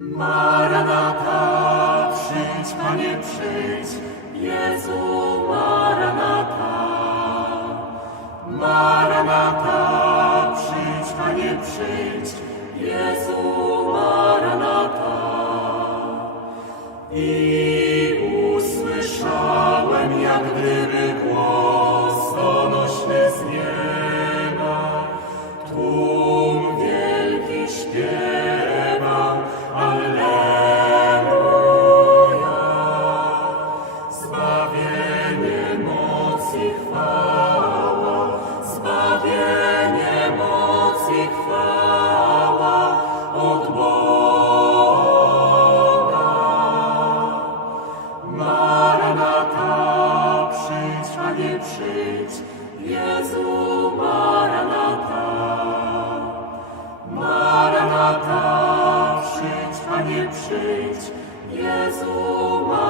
Maranata, przyjdź, Panie, przyjdź, Jezu, Maranata. Maranata, przyjdź, Panie, przyjdź, Jezu, Maranata. I usłyszałem jak gdyby głos donośny z nieba, tłum wielki śpiewał, Alleluja. Zbawienie, moc i chwała, zbawienie, moc i chwała od Boga. Maranata, przyjdź, Panie, przyjdź, Jezu, Maranata. Maranata, przyjdź, Panie, przyjdź, Jezu, Maranata.